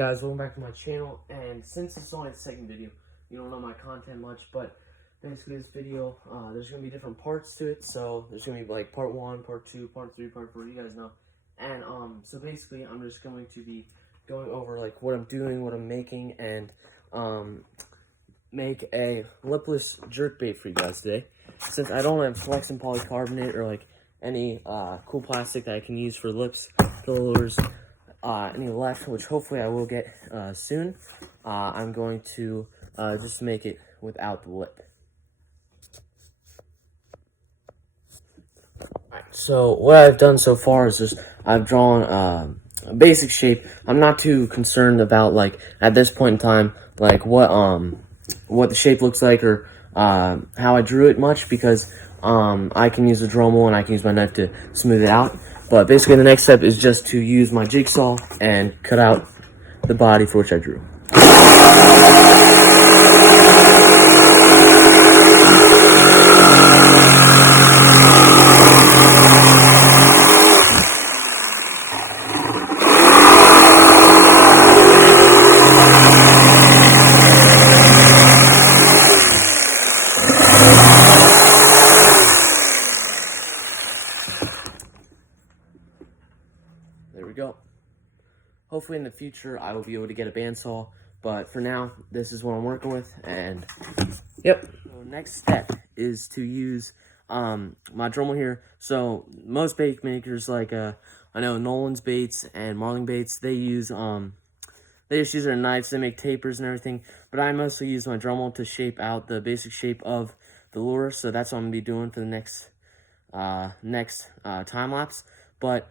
Guys, welcome back to my channel. And since it's only the second video, you don't know my content much, but basically this video, there's gonna be different parts to it. So there's gonna be like part 1, part 2, part 3, part 4, you guys know. And so basically I'm just going to be going over like what I'm doing, what I'm making, and make a lipless jerk bait for you guys today. Since I don't have flex and polycarbonate or like any cool plastic that I can use for lips, the lures, any left, which hopefully I will get soon, I'm going to just make it without the lip. Alright, so what I've done so far is just I've drawn a basic shape. I'm not too concerned about, like, at this point in time, like what the shape looks like or how I drew it much, because I can use a Dremel and I can use my knife to smooth it out. But basically the next step is just to use my jigsaw and cut out the body for which I drew. There we go. Hopefully in the future I will be able to get a bandsaw, but for now this is what I'm working with. And yep. So next step is to use my Dremel here. So most bait makers, like I know Nolan's Baits and Marling Baits, they just use their knives. They make tapers and everything, but I mostly use my Dremel to shape out the basic shape of the lure. So that's what I'm gonna be doing for the next time lapse. But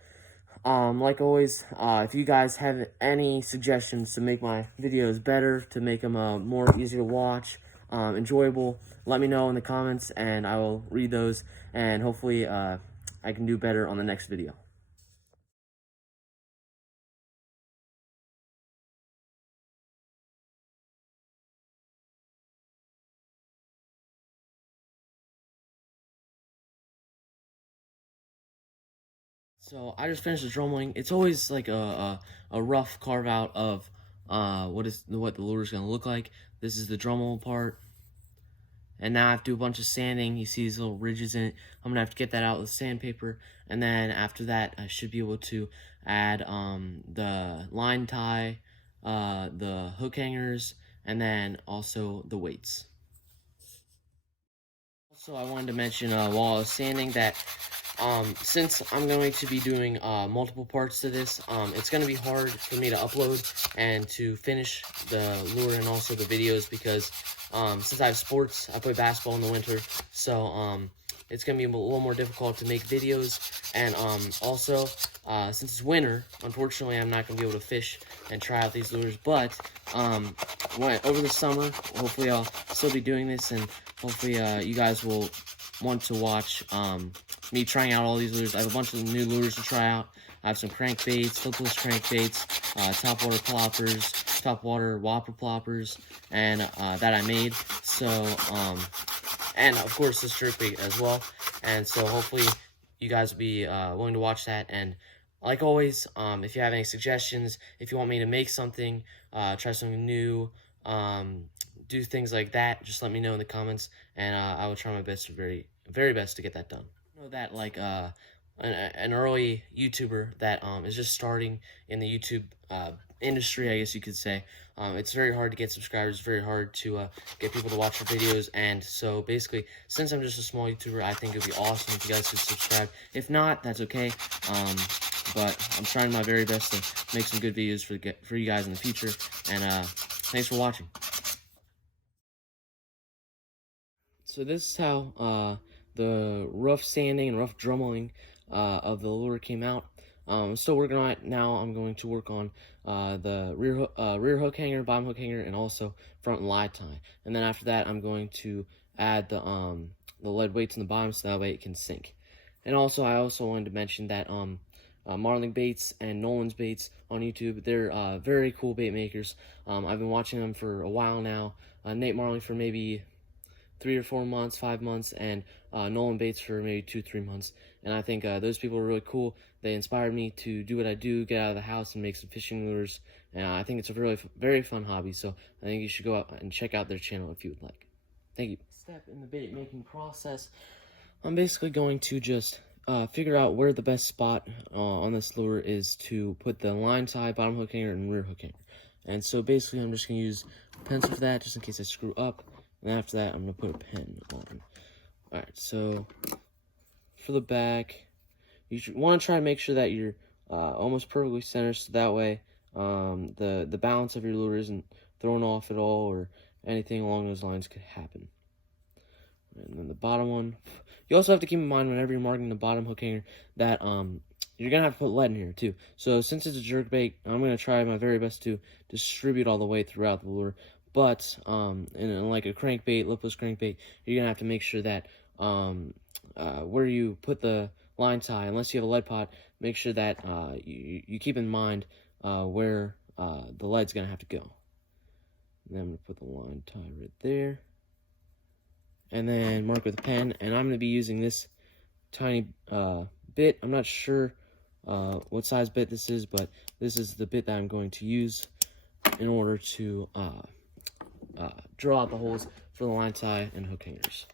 like always, if you guys have any suggestions to make my videos better, to make them more easy to watch, enjoyable, let me know in the comments and I will read those, and hopefully I can do better on the next video. So I just finished the dremeling. It's always like a rough carve out of what the lure is gonna look like. This is the Dremel part, and now I have to do a bunch of sanding. You see these little ridges in it. I'm gonna have to get that out with sandpaper, and then after that I should be able to add the line tie, the hook hangers, and then also the weights. Also, I wanted to mention while I was sanding that since I'm going to be doing multiple parts to this, it's going to be hard for me to upload and to finish the lure and also the videos, because since I have sports, I play basketball in the winter, so it's going to be a little more difficult to make videos. And also, since it's winter, unfortunately I'm not going to be able to fish and try out these lures, but over the summer, hopefully I'll still be doing this, and hopefully you guys will want to watch me trying out all these lures. I have a bunch of new lures to try out. I have some crankbaits, lipless crankbaits, topwater ploppers, topwater whopper ploppers, and that I made. So, and of course this jerk bait as well. And so hopefully you guys will be willing to watch that. And like always, if you have any suggestions, if you want me to make something, try something new, do things like that, just let me know in the comments, and I will try my best, very best, to get that done. I know that like an early YouTuber that is just starting in the YouTube industry, I guess you could say, it's very hard to get subscribers, very hard to get people to watch your videos. And so basically, since I'm just a small YouTuber, I think it would be awesome if you guys could subscribe. If not, that's okay, but I'm trying my very best to make some good videos for you guys in the future. And thanks for watching. So this is how the rough sanding and rough dremeling of the lure came out. I'm still working on it. Now I'm going to work on the rear hook hanger, bottom hook hanger, and also front and lie tie. And then after that, I'm going to add the lead weights in the bottom, so that way it can sink. And also, I also wanted to mention that Marling Baits and Nolan's Baits on YouTube, they're very cool bait makers. I've been watching them for a while now. Nate Marling for maybe 3 or 4 months, 5 months, and Nolan Baits for maybe 2-3 months. And I think those people are really cool. They inspired me to do what I do, get out of the house and make some fishing lures And I think it's a really very fun hobby, so I think you should go out and check out their channel if you would like. Thank you. Step in the bait making process, I'm basically going to just figure out where the best spot on this lure is to put the line tie, bottom hook hanger, and rear hook hanger. And so basically I'm just going to use a pencil for that, just in case I screw up. And after that, I'm going to put a pen on. Alright, so for the back, you want to try to make sure that you're almost perfectly centered, so that way the balance of your lure isn't thrown off at all, or anything along those lines could happen. And then the bottom one, you also have to keep in mind whenever you're marking the bottom hook hanger that you're gonna have to put lead in here too. So since it's a jerk bait, I'm gonna try my very best to distribute all the way throughout the lure. But in like a crankbait, lipless crankbait, you're gonna have to make sure that where you put the line tie, unless you have a lead pot, make sure that you keep in mind where the lead's gonna have to go. And then I'm gonna put the line tie right there, and then mark with a pen. And I'm gonna be using this tiny bit. I'm not sure what size bit this is, but this is the bit that I'm going to use in order to draw out the holes for the line tie and hook hangers.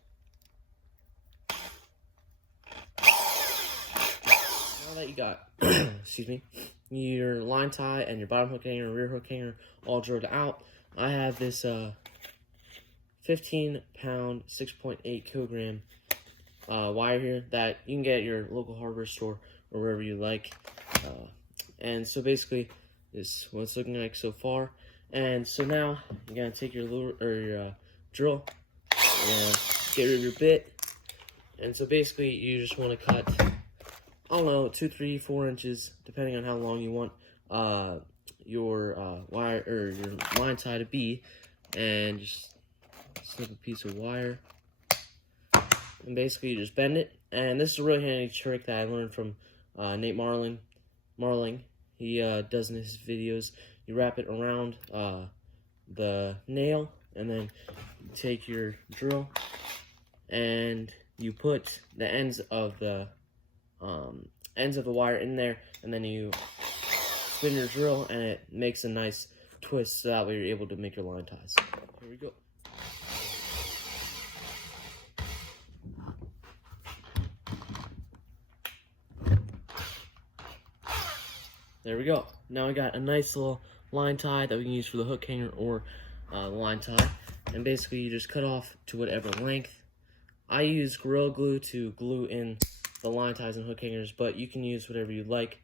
Now that you got, excuse me, your line tie and your bottom hook hanger and rear hook hanger all drilled out, I have this 15-pound, 6.8 kilogram wire here that you can get at your local hardware store or wherever you like. And so basically, this is what it's looking like so far. And so now you're gonna take your lure or your drill and get rid of your bit. And so basically, you just want to cut, I don't know, 2, 3, 4 inches, depending on how long you want your wire or your line tie to be, and just slip a piece of wire, and basically you just bend it. And this is a really handy trick that I learned from Nate Marling. He does in his videos. You wrap it around the nail, and then you take your drill and you put the ends of the wire in there, and then you spin your drill, and it makes a nice twist, so that way you're able to make your line ties. Here we go. There we go. Now we got a nice little line tie that we can use for the hook hanger or the line tie. And basically you just cut off to whatever length. I use Gorilla Glue to glue in the line ties and hook hangers, but you can use whatever you like.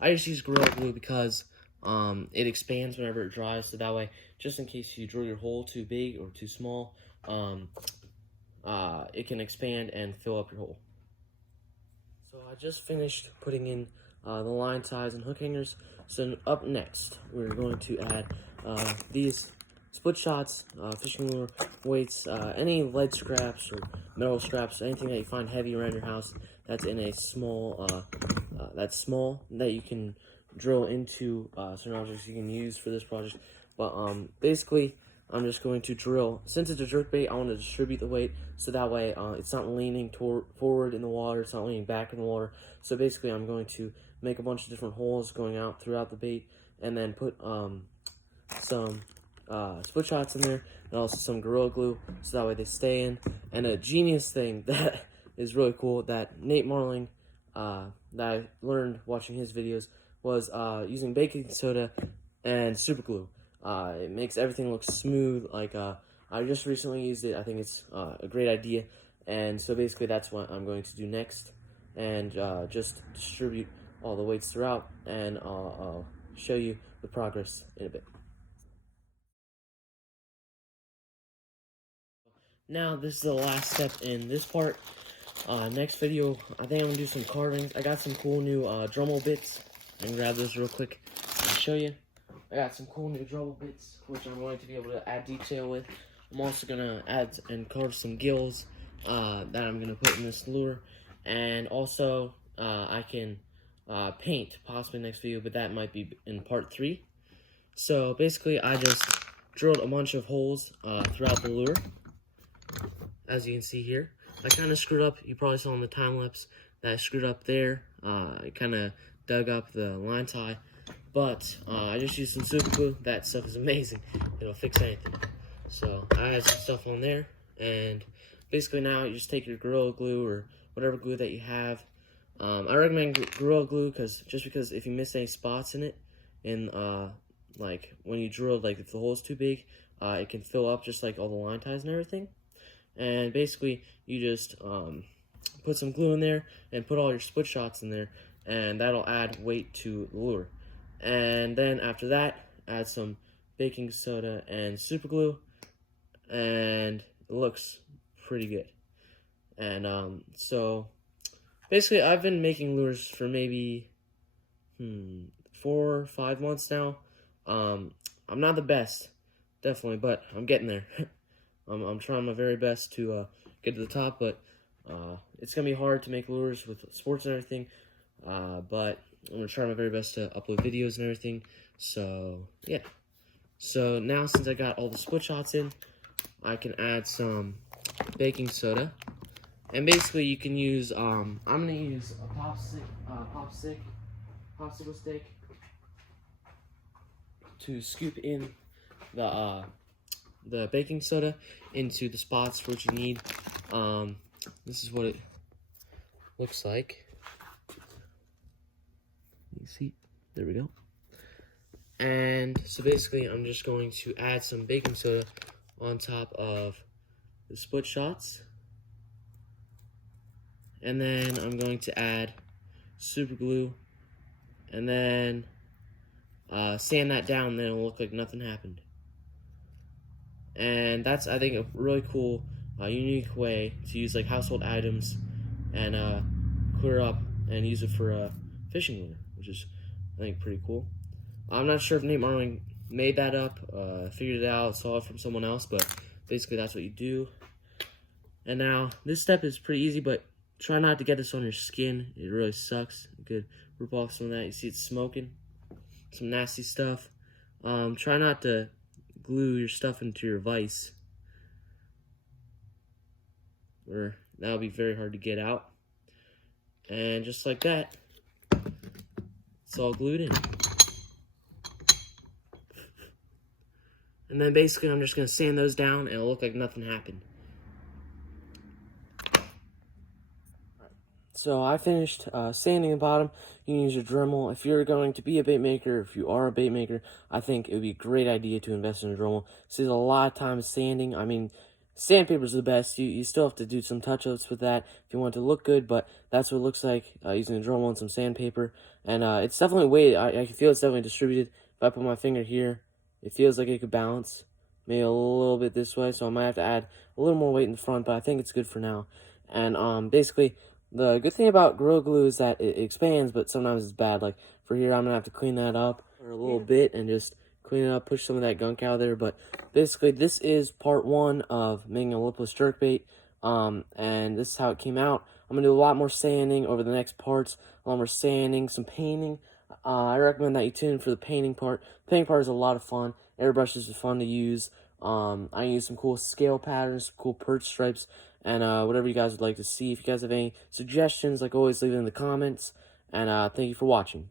I just use Gorilla Glue because it expands whenever it dries, so that way, just in case you drill your hole too big or too small, it can expand and fill up your hole. So I just finished putting in the line ties and hook hangers. So up next, we're going to add these split shots, fishing lure, weights, any lead scraps or metal scraps, anything that you find heavy around your house that's in a small, that you can drill into certain objects you can use for this project. But basically, I'm just going to drill. Since it's a jerkbait, I want to distribute the weight so that way it's not leaning forward in the water, it's not leaning back in the water. So basically, I'm going to make a bunch of different holes going out throughout the bait, and then put some split shots in there, and also some Gorilla Glue, so that way they stay in. And a genius thing that is really cool that Nate Marling, that I learned watching his videos, was using baking soda and super glue. It makes everything look smooth. Like I just recently used it. I think it's a great idea, and so basically that's what I'm going to do next, and just distribute all the weights throughout, and I'll show you the progress in a bit. Now this is the last step in this part. Next video, I think I'm gonna do some carvings. I got some cool new Dremel bits. I can grab those real quick and show you. I got some cool new Dremel bits, which I'm going to be able to add detail with. I'm also gonna add and carve some gills that I'm gonna put in this lure, and also I can paint possibly next video, but that might be in part 3. So basically, I just drilled a bunch of holes throughout the lure, as you can see here. I kind of screwed up. You probably saw in the time lapse that I screwed up there. I kind of dug up the line tie But I just used some super glue. That stuff is amazing. It'll fix anything. So I had some stuff on there, and basically now you just take your Gorilla Glue or whatever glue that you have. I recommend Gorilla Glue because if you miss any spots in it, like when you drill, like if the hole's too big, it can fill up just like all the line ties and everything. And basically you just put some glue in there and put all your split shots in there, and that'll add weight to the lure. And then after that, add some baking soda and super glue, and it looks pretty good. And so basically I've been making lures for maybe 4 or 5 months now. I'm not the best, definitely, but I'm getting there. I'm trying my very best to get to the top, but it's gonna be hard to make lures with sports and everything, but I'm gonna try my very best to upload videos and everything. So yeah, so now since I got all the split shots in, I can add some baking soda, and basically you can use I'm gonna use a popsicle stick to scoop in the baking soda into the spots for what you need. This is what it looks like. You see, there we go. And so basically I'm just going to add some baking soda on top of the split shots, and then I'm going to add super glue, and then sand that down, and then it'll look like nothing happened. And that's, I think, a really cool, unique way to use like household items and clear up and use it for a fishing lure, which is, I think, pretty cool. I'm not sure if Nate Marling made that up, figured it out, saw it from someone else, but basically that's what you do. And now this step is pretty easy, but try not to get this on your skin. It really sucks. You could rip off some of that. You see it's smoking, some nasty stuff. Try not to glue your stuff into your vise, or that'll be very hard to get out. And just like that, it's all glued in. And then basically I'm just going to sand those down, and it'll look like nothing happened. So I finished sanding the bottom. You can use your Dremel. If you're going to be a bait maker, if you are a bait maker, I think it would be a great idea to invest in a Dremel. Saves a lot of time sanding. I mean, sandpaper is the best. You still have to do some touch-ups with that if you want it to look good, but that's what it looks like using a Dremel and some sandpaper. And it's definitely weighted. I can feel it's definitely distributed. If I put my finger here, it feels like it could bounce maybe a little bit this way, so I might have to add a little more weight in the front, but I think it's good for now. And basically, the good thing about Gorilla Glue is that it expands, but sometimes it's bad. Like for here, I'm going to have to clean that up for a little bit and just clean it up, push some of that gunk out of there. But basically, this is part 1 of making a lipless jerkbait, and this is how it came out. I'm going to do a lot more sanding over the next parts, a lot more sanding, some painting. I recommend that you tune in for the painting part. The painting part is a lot of fun. Airbrushes are fun to use. I use some cool scale patterns, cool perch stripes, and whatever you guys would like to see. If you guys have any suggestions, like always, leave it in the comments. And thank you for watching.